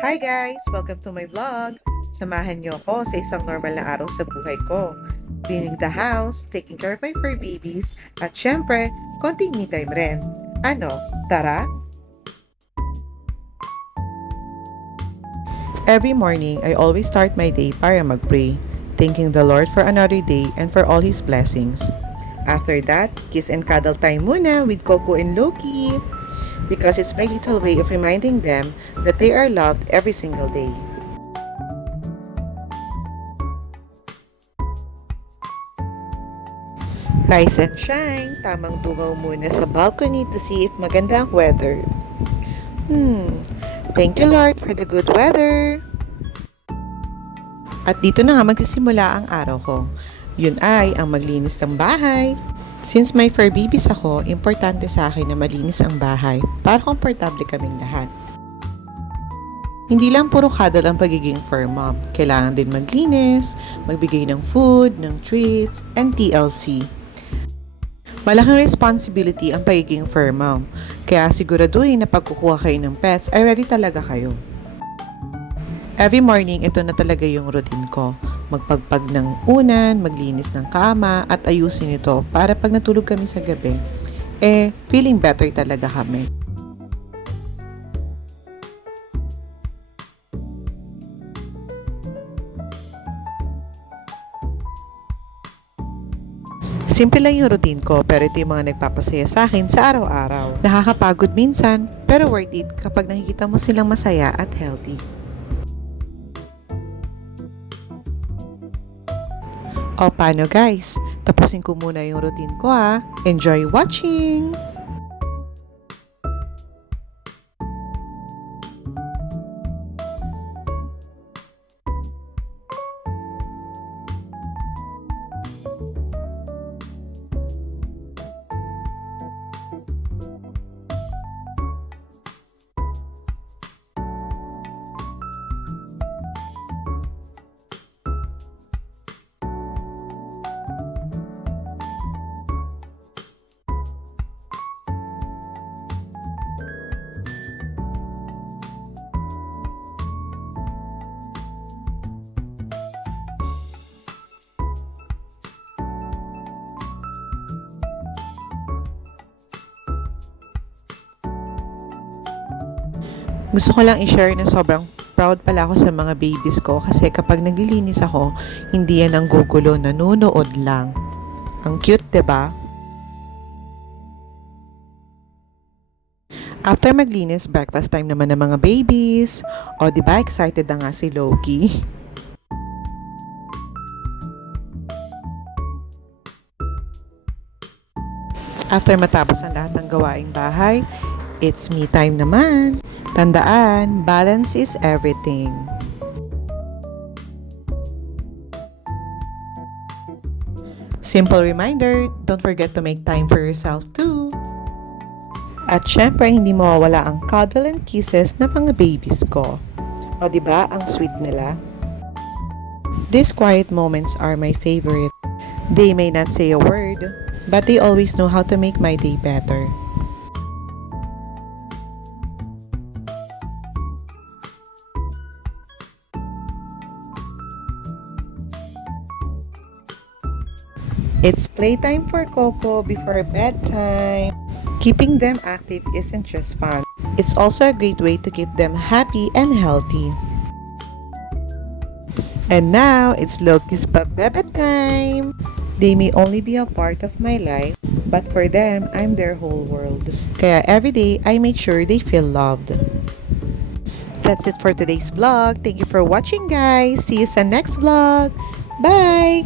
Hi guys! Welcome to my vlog! Samahan niyo ako sa isang normal na araw sa buhay ko. Cleaning the house, taking care of my fur babies, at syempre, konting me time rin. Ano, tara? Every morning, I always start my day para mag-pray, thanking the Lord for another day and for all His blessings. After that, kiss and cuddle time muna with Coco and Loki, because it's my little way of reminding them that they are loved every single day. Rise and shine, tamang tungaw muna sa balcony to see if maganda ang weather. Thank you Lord for the good weather. At dito na nga magsisimula ang araw ko. Yun ay ang maglinis ng bahay. Since may fur babies ako, importante sa akin na malinis ang bahay para komportable kaming lahat. Hindi lang puro cuddle ang pagiging fur mom. Kailangan din maglinis, magbigay ng food, ng treats, and TLC. Malaking responsibility ang pagiging fur mom. Kaya siguraduhin na pagkukuha kayo ng pets ay ready talaga kayo. Every morning, ito na talaga yung routine ko. Magpagpag ng unan, maglinis ng kama, at ayusin ito para pag natulog kami sa gabi, feeling better talaga kami. Simple lang yung routine ko, pero ito yung mga nagpapasaya sa akin sa araw-araw. Nakakapagod minsan, pero worth it kapag nakikita mo silang masaya at healthy. O paano guys? Tapusin ko muna yung routine ko ha. Enjoy watching! Gusto ko lang i-share na sobrang proud pala ako sa mga babies ko kasi kapag naglilinis ako, hindi yan ang gugulo, nanonood lang. Ang cute, 'di ba? After maglinis, breakfast time naman ng mga babies. O 'di ba, excited na nga si Loki. After matapos ang lahat ng gawaing bahay, it's me time naman. Tandaan, balance is everything. Simple reminder, don't forget to make time for yourself too. At syempre, hindi mawawala ang cuddle and kisses ng mga babies ko. O diba, ang sweet nila? These quiet moments are my favorite. They may not say a word, but they always know how to make my day better. It's playtime for Coco before bedtime. Keeping them active isn't just fun. It's also a great way to keep them happy and healthy. And now, it's Loki's bebe time. They may only be a part of my life, but for them, I'm their whole world. Kaya every day, I make sure they feel loved. That's it for today's vlog. Thank you for watching, guys. See you sa next vlog. Bye!